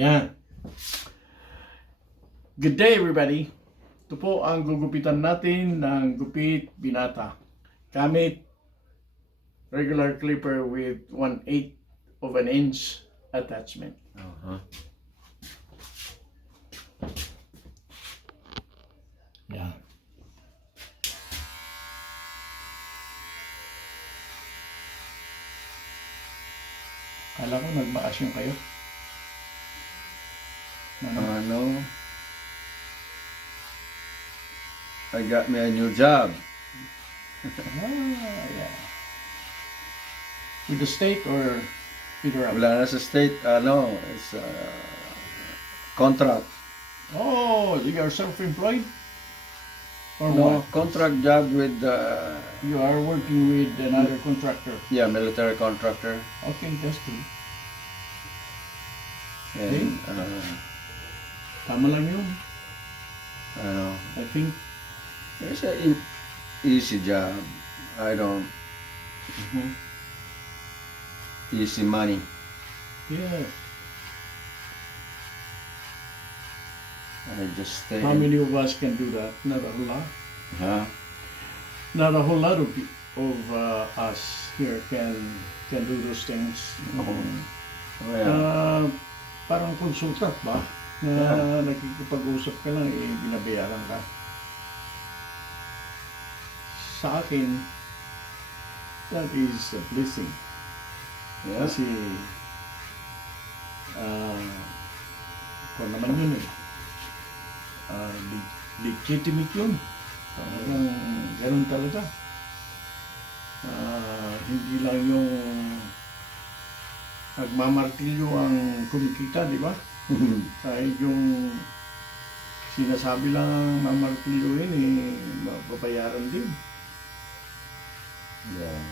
Ayan. Good day everybody. Ito po ang gugupitan natin ng Gupit binata. Gamit regular clipper with 1/8 of an inch attachment. Ayan. Kala ko nagbaasyon kayo. No, I got me a new job. Yeah. With the state or federal? Wala na sa state, it's contract. Oh, you are self-employed? Or No, what? contract job with, You are working with another contractor. military contractor. Okay, that's good. And, Tama lang yun. I think. it's an easy job. I don't, easy money. Yeah. I just stay. How many of us can do that? Not a whole lot. Huh? Not a whole lot of us here can do those things. Well, Parang consultant ba? Na nakikipag-usap ka lang, binabayaran ka. Sa akin, that is a blessing. yeah. Kasi, kung naman yun legitimate yun. Talagang ganun talaga. Hindi lang yung nagmamartilyo ang kumikita, di ba? Kahit yung sinasabi lang ang mamartilyohin, mababayaran din. Yeah.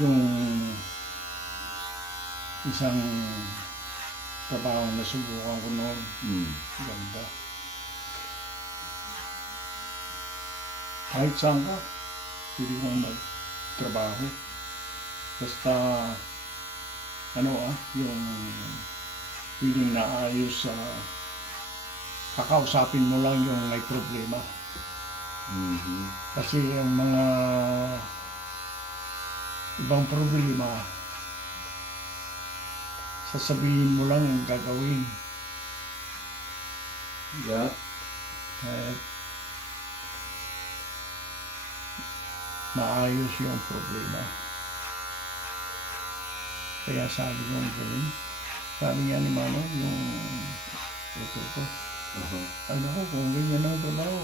Yung isang trabaho na subukan ko noon, ganda. Kahit saan ka, pwede kang magtrabaho. Basta, yung pwedeng naayos sa kakausapin mo lang yung may problema. Kasi yung mga ibang problema, sasabihin mo lang ang gagawin. Yeah. At maayos yung problema. Kaya sabi ko ang galing. Sabi nga ni Mama, yung doktor ko, kung ganyan ang trabaho,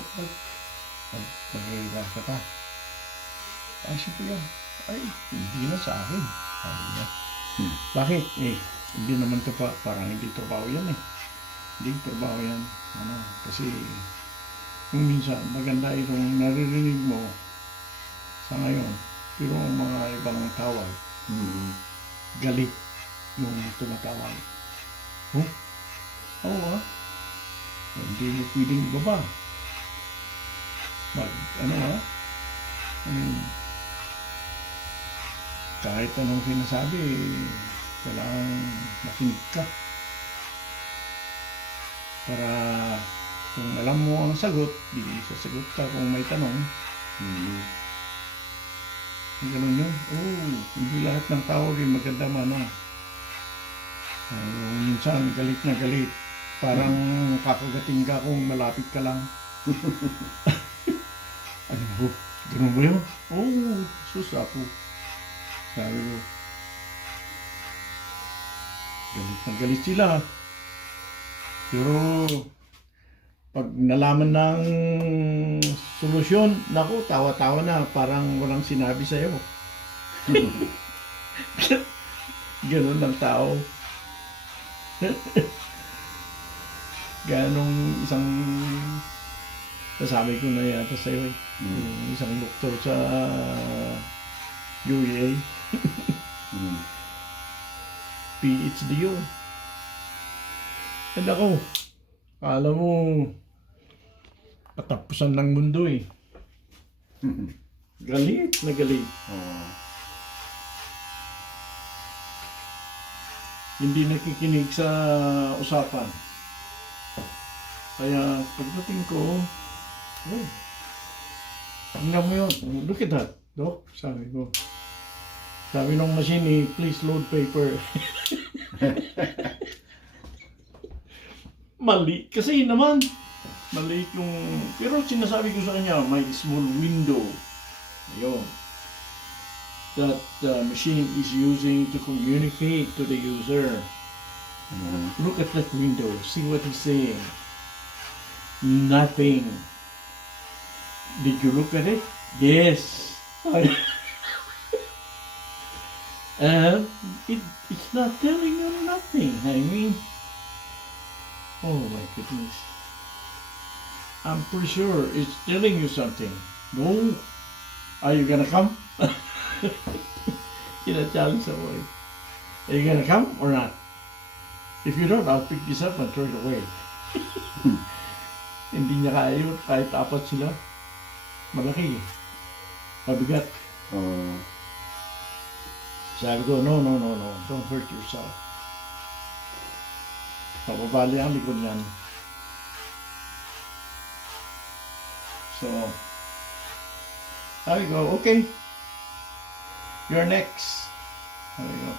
mag-iigas ka pa. Asya po yan. Ay, hindi na sa akin. Sabi niya. Bakit? Hindi naman ito parang hindi trabaho yan Hindi trabaho yan. Kasi yung minsan maganda itong naririnig mo sa ngayon. Pero ang mga ibang tawag, galit yung tumatawag. Oo hindi mo pwedeng ibaba. Kahit anong sinasabi, kailangan makinig ka. Para kung alam mo ang sagot, di sasagot ka kung may tanong. Ganun yun. Hindi lahat ng tao rin maganda manong. Minsan galit na galit. Parang kakagating ka kung malapit ka lang. Ano po? Ganun ba yun? Oo, sus ako. Sabi ko, galit na galit sila. Pero, pag nalaman ng solusyon, naku, tawa-tawa na, parang walang sinabi sa'yo. Ganun ang tao. Ganong isang nasabi ko na yata sa'yo eh. Yung isang doktor sa UEA. PhD yun. And ako, alam mo, patapusan ng mundo eh. Galit na galit. Hindi nakikinig sa usapan. Kaya pagdating ko, oh, tingnan mo yun. Look at that, Doc. Sabi ko. Sabi ng machine eh, please load paper. Mali. Kasi naman, maliit yung... Pero sinasabi ko sa kanya, may small window. Ayun. That the machine is using to communicate to the user. Look at that window. See what he's saying. Nothing. Did you look at it? Yes. And it's not telling you nothing. I mean, oh my goodness. I'm pretty sure it's telling you something. No. Are you gonna come? Challenge sa boy. Are you gonna come or not? If you don't, I'll pick this up and throw it away. Hindi niya kaya yun, kahit apat sila. Malaki. Mabigat. Sabi ko, no, don't hurt yourself. Mapabali ang likod niyan. So, sabi ko, okay. You're next. There you go.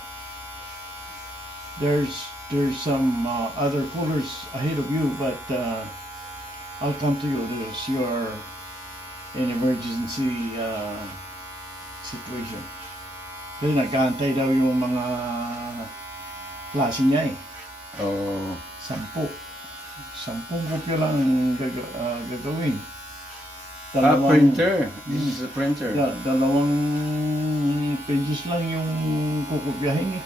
There's some other pullers ahead of you, but I'll come to you. You're in emergency situation. Kasi nagkaantay daw yung mga klase niya eh. 10. 10 kopya lang gagawin. Printer. This is a printer. Dalawang pages lang yung kukopyahin eh.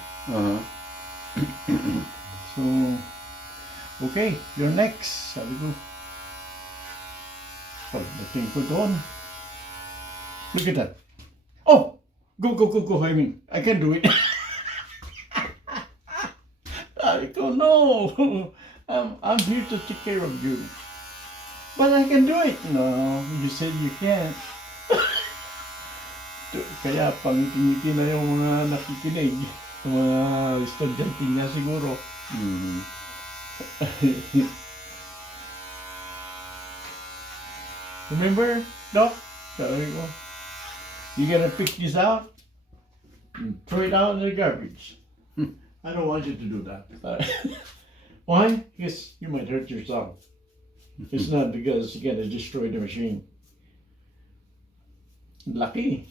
So, okay, you're next. Sabi ko. Pagdating ko doon. Look at that. Oh! Go, I mean, I can do it. Sabi ko, no. I'm here to take care of you. But I can do it. No, you said you can't. Kaya pangiti-ngiti na yung mga nakikinig. Yung mga estudyante niya siguro. Remember, Doc? Sabi ko, you gotta pick this out and throw it out in the garbage. I don't want you to do that. Why? Because you might hurt yourself. It's not because you're gonna destroy the machine. Laki.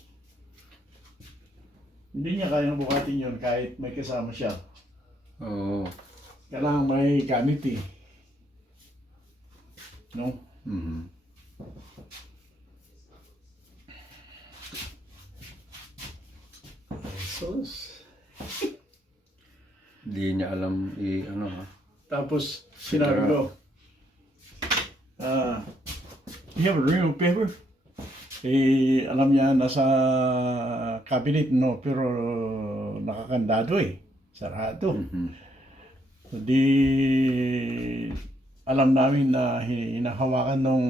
Hindi niya kayang buhatin yun kahit may kasama siya. Kailangan may gamit eh. No? Sus. Hindi niya alam ano ha. Tapos sinabi ko, you have a real paper? Eh, alam niya nasa cabinet, no? Pero nakakandado eh. Sarado. So, di alam namin na hinahawakan nung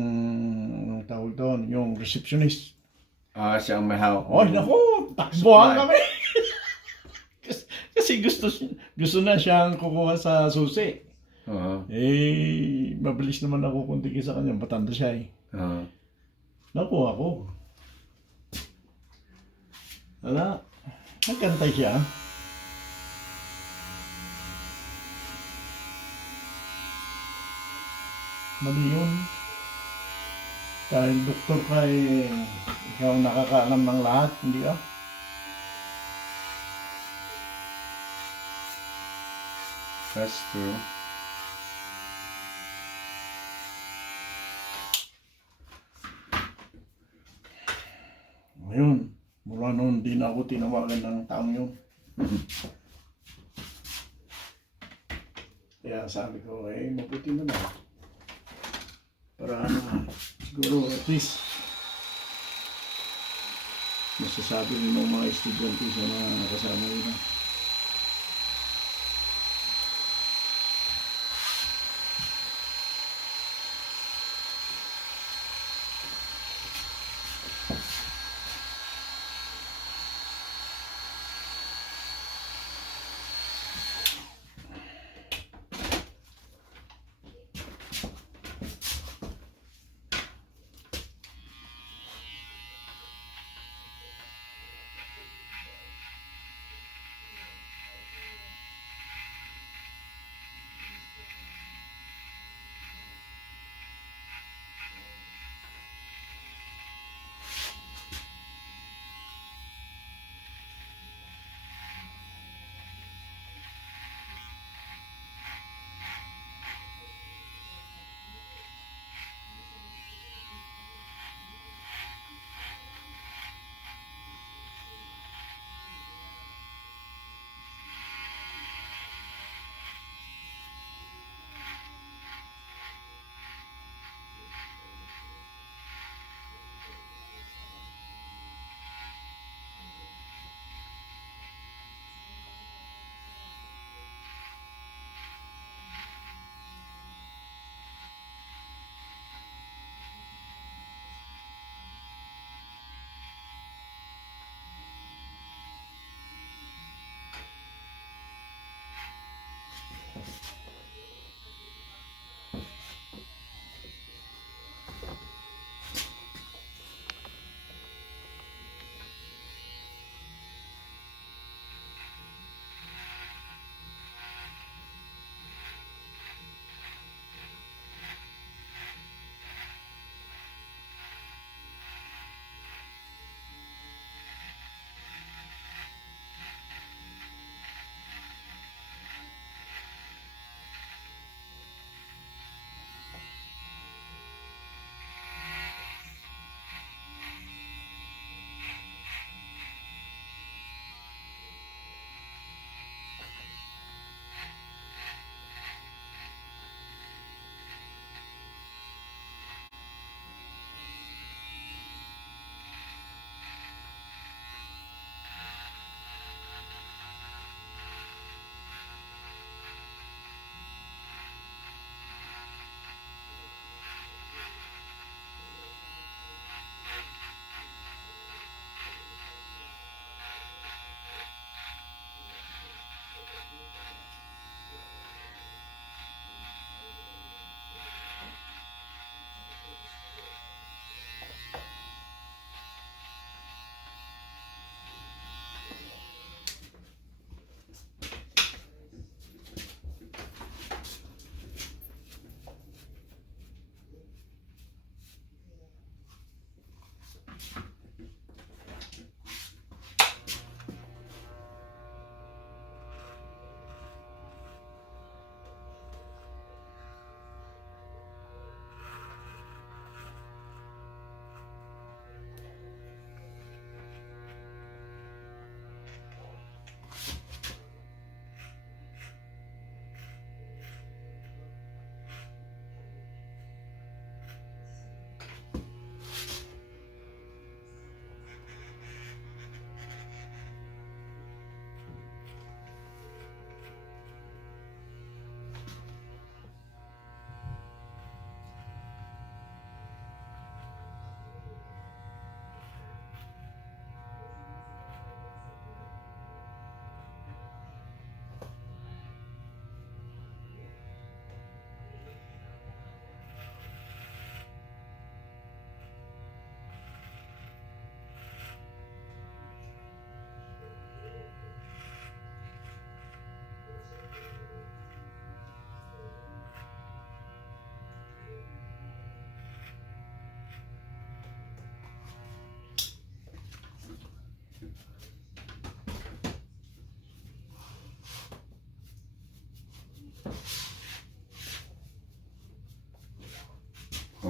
tawag doon, yung receptionist. Siyang may hawak. Oh, naku! Takbuhan kami! Kasi gusto na siyang kukuha sa susi. Eh, mabilis naman ako kung tingin sa kanya. Matanda siya eh. Nakuha ko. Wala. Nagkantay siya. Mali yun. Dahil doktor ka ikaw ang nakakaalam ng lahat, hindi ah. That's true. Ngayon, mula noon, di na ako tinawagan ng taong yun. Kaya sabi ko, mabuti na lang. Para siguro at least, masasabi rin ng mga estudyante sa mga kasama nila.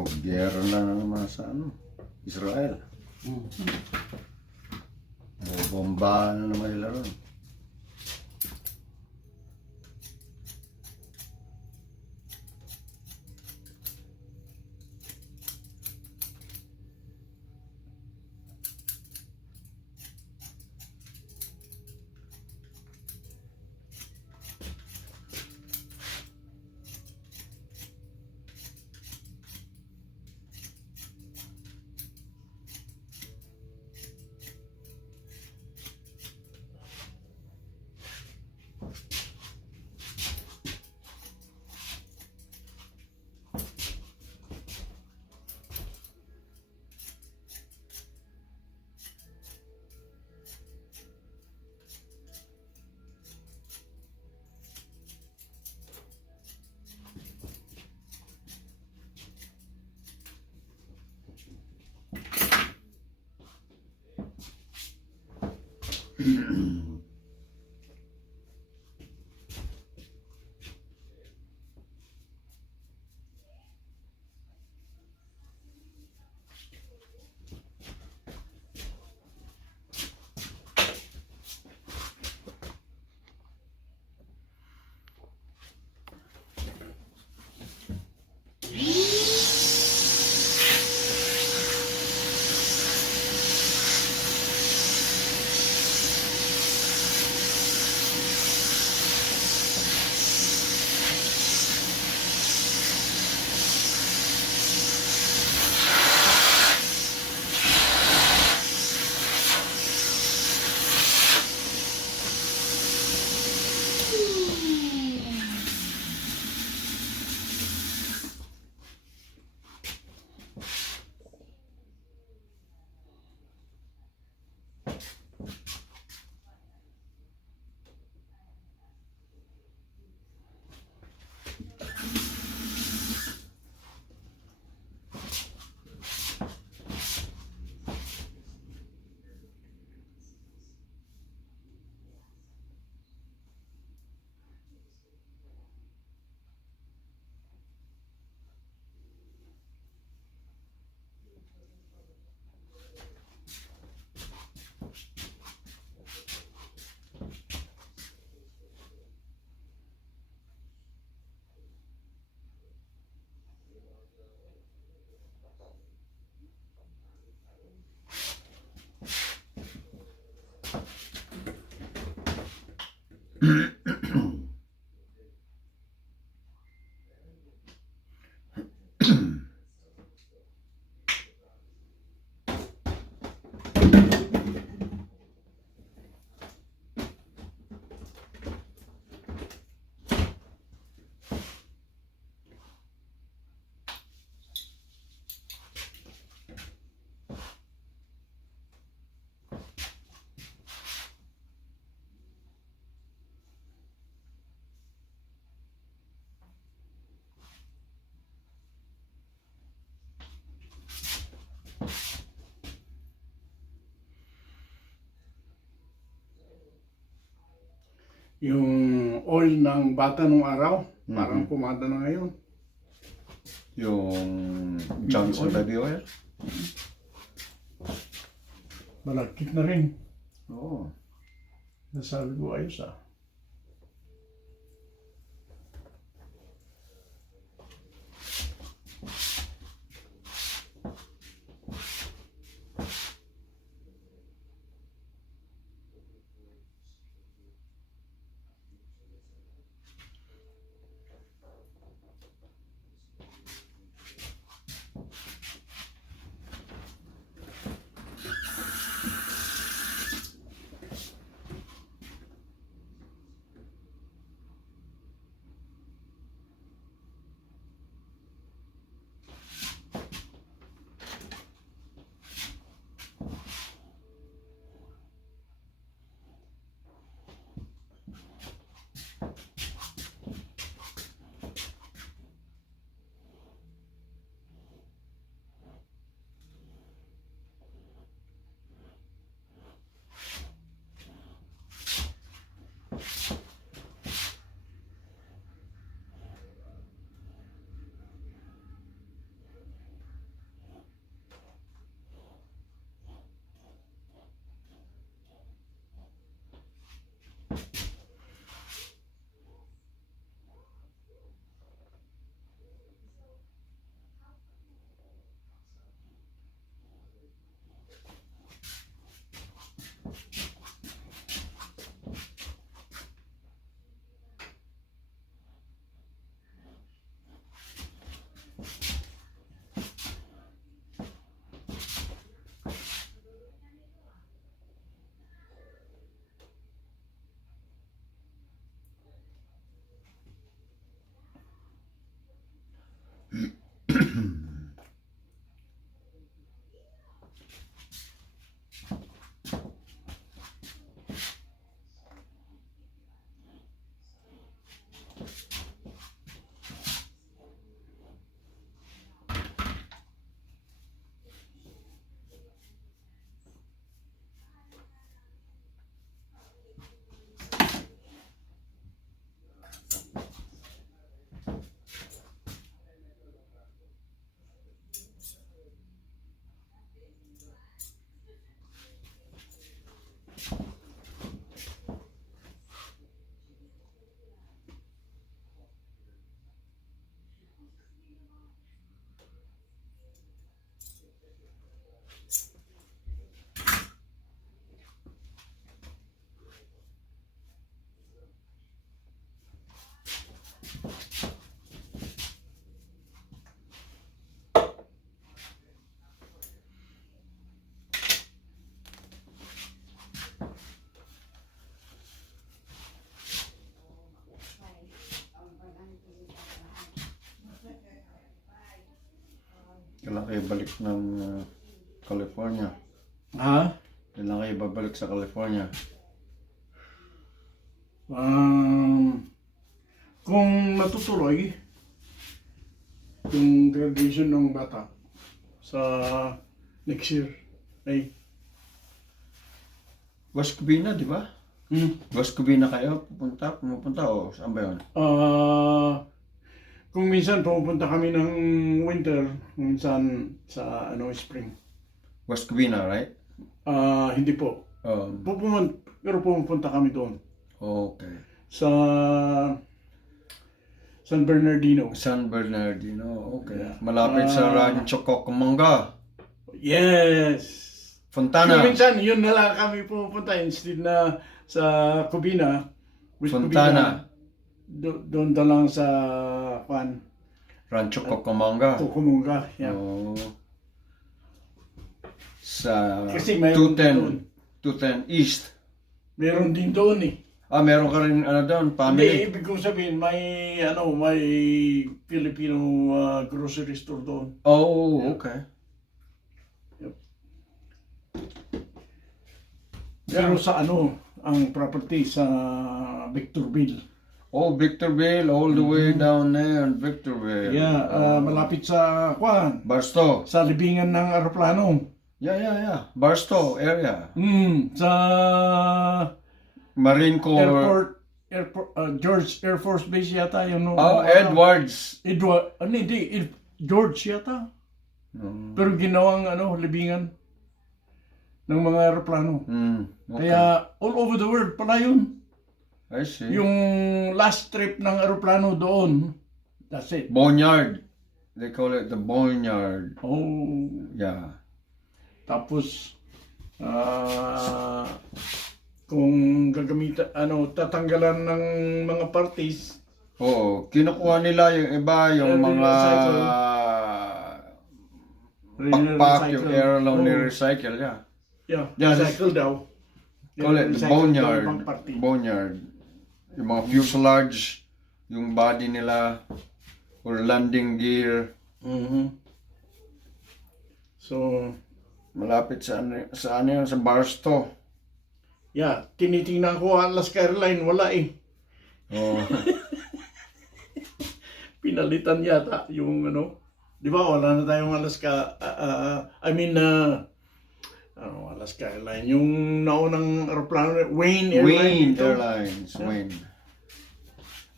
O, giyera na naman sa Israel. Bumbahan na naman nila ron. Yung oil ng bata nung araw, parang pumada na ngayon. Yung Johnson baby oil? Malagkit na rin. Oo. Nasabi ko ayos Kailan kayo balik ng California? Ha? Kailan kayo babalik sa California? Kung natutuloy yung graduation ng bata sa next year ay West Covina, di ba? West Covina kayo pumupunta o saan ba yun? Kung minsan pupunta kami ng winter, minsan sa spring. West Covina, right? Hindi po. Pero pupunta kami doon. Okay. Sa San Bernardino. San Bernardino, okay. Yeah. Malapit sa Rancho Cucamonga. Yes! Fontana. So, minsan, yun na lang kami pupunta instead na sa Covina. With Fontana. Doon na lang sa Rancho Cucamonga. Cucamonga. Yeah. Oh. Sa Kasi mayroon 210 East. Meron din doon eh. Meron ka rin doon, Hindi, family. ibig kong sabihin, may Filipino grocery store doon. Oh, Yeah. okay. Yep. Pero sa ang property sa Victorville. Oh, Victorville, all the way down there in Victorville. Yeah, malapit sa Barstow. sa libingan ng aeroplano. Yeah. Barstow area. Sa Marine Corps. Airport, George Air Force Base yata yun. Edwards. Hindi, George yata. Mm. Pero ginawang libingan ng mga aeroplano. Okay. Kaya all over the world pala yun. I see. Yung last trip ng aeroplano doon, that's it. Boneyard. They call it the boneyard. Oh, Yeah. tapos kung gagamitan, tatanggalan ng mga parties, Oo, kinukuha nila yung iba, yung mga pakpak, yung airlock ni-recycle, yeah. Yeah, Yeah, recycle daw. Call it the Recycle daw boneyard. ang party. Boneyard. Yung mga fuselage, yung body nila, or landing gear. So, Malapit sa yun, sa Barstow. yeah, tinitingnan ko Alaska Airlines, wala eh. Oh. Pinalitan yata yung di ba wala na tayong Alaska, Alaska Airlines, yung naunang aeroplano, Wayne Wayne Airlines. Airlines. Wayne.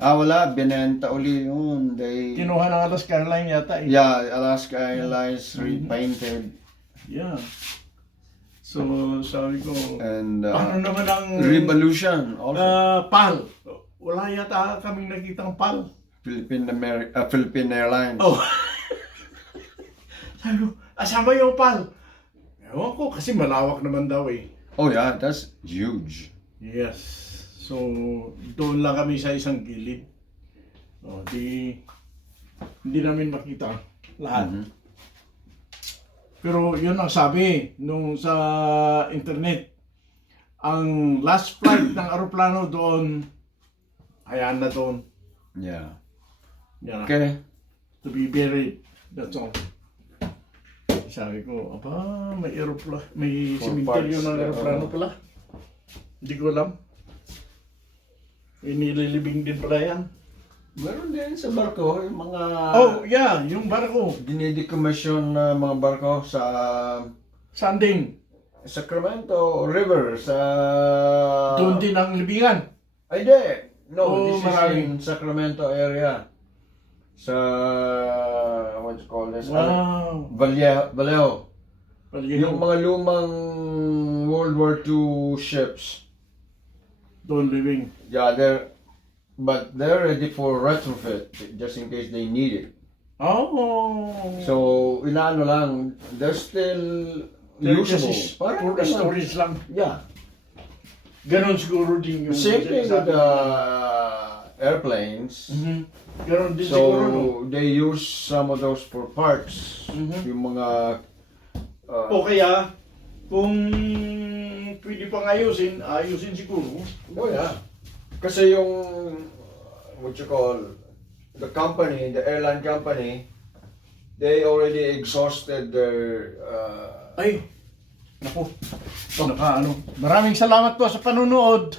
Wala. Binenta uli yun. Kinuha ng Alaska Airlines yata eh. Yeah, Alaska Airlines repainted. Yeah. So, sabi ko, And paano naman ang Revolution also. PAL? Wala yata kaming nakitang PAL. Philippine Airlines. Oh. Sabi ko, asama yung PAL. Ewan ko, kasi malawak naman daw eh. Oh yeah, that's huge. Yes. So, doon lang kami sa isang gilid. O, hindi namin makita lahat. Mhm. Pero yun ang sabi nung sa internet. Ang last flight ng aeroplano doon, hayaan na doon. Yeah. Yan, Okay. to be buried. That's all. Sabi ko, aba, may aeroplano, may For cemetery parts, ng aeroplano pala. Hindi ko alam. Inililibing din pala yan. Meron din sa barko, yung mga Oh, yeah, yung barko. dinidecommission na mga barko sa Sanding. Sacramento River, sa... Doon din ang libingan. Ay, di. No, Oh, this marami. is in Sacramento area. Sa, what you call this? Wow. Vallejo. Yung Yung mga lumang World War II ships. doon living. Yeah, but they're ready for retrofit just in case they need it. Oh. So, inaano lang, they're still usable. For the storage lang. Yeah. Ganon siguro din yung... Same thing with the airplanes. Mhm. Ganon din siguro, no? So, they use some of those for parts. Mhm. Yung mga... O kaya, kung pwede pang ayusin siguro. oh yeah. Kasi yung, what you call, the company, the airline company, they already exhausted their... Ay, naku. Maraming salamat po sa panunood.